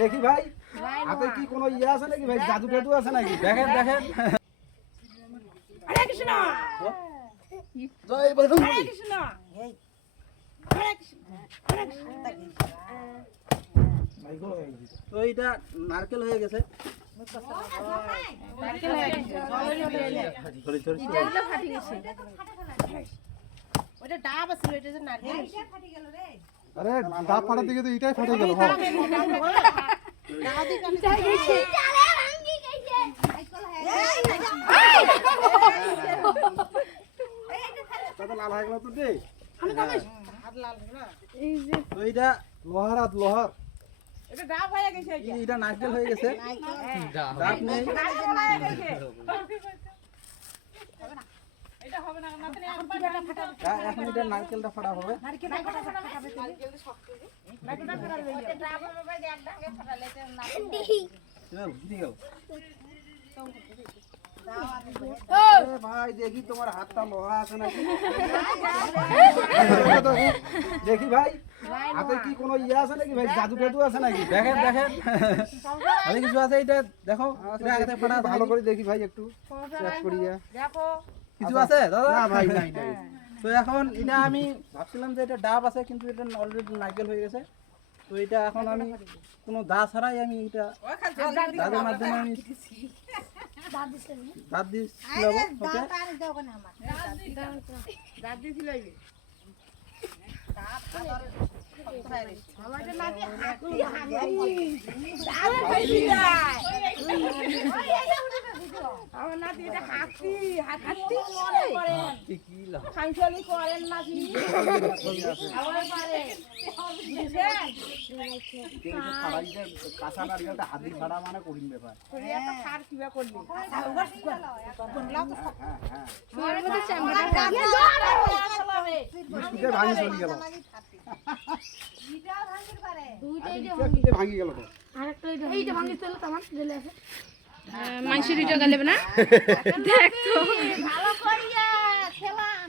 দেখি ভাই হাতে কি কোনো ইয়ে আছে নাকি ভাই, জাদু টাদু আছে নাকি? দেখেন দেখেন। হরে কৃষ্ণ জয় বজরং হরে বলি। কৃষ্ণ হরে কৃষ্ণ হরে কৃষ্ণ ভাই গো, তো এইটা নারকেল হয়ে গেছে। নারকেল হয়ে গেছে সরি সরি এগুলো ফাটি গেছে ওটা ডাব আছে এটা যে নারকেল ফাটি গেল রে আরে ডাব ফাটার দিকে তো এটাই ফাটে গেল। ডাব দি কাম যাই গেছে চালে ভাঙি গেছে সাইকেল হয়ে তাতে লাল হয়ে গেল তো দে। আমি কমাই হাত লাল না এই যে তো এইটা লোহার হাত লোহার। এটা ডাব হয়ে গেছে এইটা নারকেল হয়ে গেছে। ডাব নেই। নারকেল হয়ে গেছে এটা হবে না না এখন কিভাবে ফাটাবে এখন এটা নারকেলটা ফাটা হবে। নারকেল ফাটাবে নারকেল শক্ত নারকেল ফাটাবে ওটা ডাব হবে এক ডাঙ্গে ফাটালে নারকেল চল বুঝি গেল। ও ভাই দেখি তোমার হাতটা লোহা আছে নাকি? দেখি ভাই হাতে কি কোনো ইয়ে আছে নাকি ভাই, জাদু টাদু আছে নাকি? দেখেন দেখেন। আরে কিছু আছে এটা দেখো, এটা আগে থেকে ফাটা ভালো করে দেখি ভাই, একটু চেক করিয়া। দেখো কিছু আছে দাদা? না ভাই নাই নাই। তো এখন এটা আমি ভাবছিলাম যে এটা ডাব আছে, কিন্তু এটা অলরেডি নারকেল হয়ে গেছে। তো এটা এখন আমি কোনো দা ছাড়াই আমি এটা দাদের মাধ্যমে আমি দাঁত দিয়ে ছিলাবো। ওকে দাঁত দিছিল এই আমার নাতি এটা হাতি হাতি করেন কি লাভ? খাইছলি করেন নাকি আবার পারে কাঁচা নারকেলটা হাতি ফাড়া মানে কঠিন ব্যাপার। একটা খার কিবা করলি মিষ্টিতে ভাঙি চলে গেল। ভাঙি গেল তো। মাংস দুটো গেলে না দেখ তো ভালো করিয়া খেলাম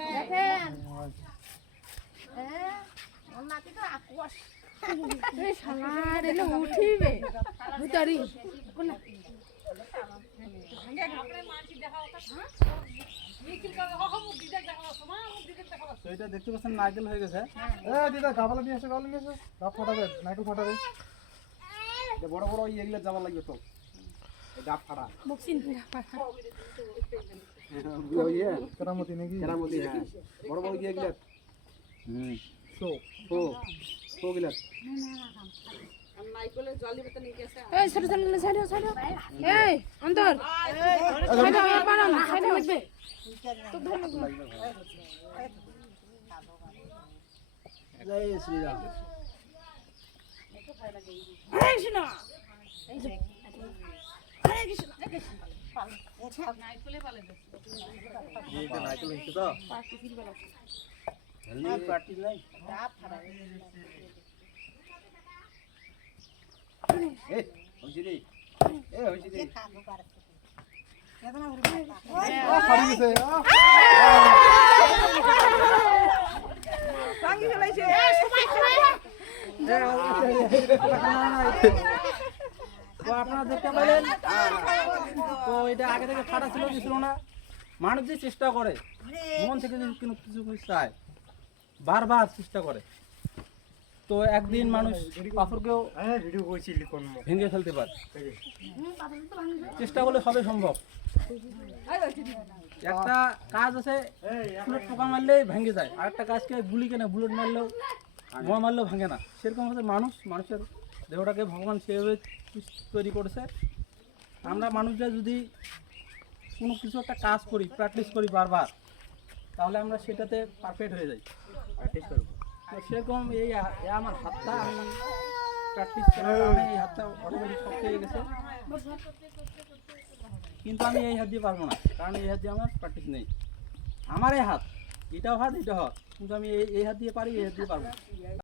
দেখেন ওর নাতি তো আকোয়াস এই শালার এলে উঠিবে ভিতরি কোন তো এটা দেখতে পাচ্ছেন নারকেল হয়ে গেছে। দিদা গাবালা নিয়ে এসো, গাবালা নিয়ে এসো। ডাব ফাটাবে, নারকেল ফাটাবে। এটা বড় বড় ইয়েগুলো যাওয়া লাগবে তো, এই ডাব ফাড়া। ইয়ে কেরামতি নাকি? কেরামতি, হ্যাঁ বড় বড় ইয়েগুলো। শো শো শো গুলা। এই ছোট ছোট সাইড সাইড এই অন্তর সাইড পারো না সাইড লাগবে জয় শ্রীরাম। হরে কৃষ্ণ হরে কৃষ্ণ নারকেল হয়েছে তো? প্র্যাকটিস নাই। এই হইছে রে, এই হইছে রে। ফাটি গেছে। ভাঙি ফেলাইছে তো আপনারা দেখতে পেলেন, তো এটা আগে থেকে ফাটা ছিল কি ছিল না। মানুষ যে চেষ্টা করে, মন থেকে যদি কোনো কিছু চায়, বারবার চেষ্টা করে, তো একদিন মানুষ পাথরকেও ভিডিও করেছিলি কোন ভেঙে ফেলতে পারে। চেষ্টা করলে সবই সম্ভব। একটা কাজ আছে বুলেট পোকা মারলেই ভেঙে যায়, আর একটা কাজকে গুলি কেনা বুলেট মারলেও বোমা মারলেও ভাঙে না। সেরকম হচ্ছে মানুষের দেহটাকে ভগবান সেভাবে তৈরি করেছে। আমরা মানুষরা যদি কোনো কিছু একটা কাজ করি, প্র্যাকটিস করি বারবার, তাহলে আমরা সেটাতে পারফেক্ট হয়ে যাই। তো সেরকম এই আমার হাতটা আমি প্র্যাকটিস করার কারণে এই হাতটা অটোমেটিক শক্ত হয়ে গেছে। কিন্তু আমি এই হাত দিয়ে পারবো না, কারণ এই হাত দিয়ে আমার প্র্যাকটিস নেই। আমার এই হাত, এটাও হাত, কিন্তু আমি এই হাত দিয়ে পারি, এই হাত দিয়ে পারবো না।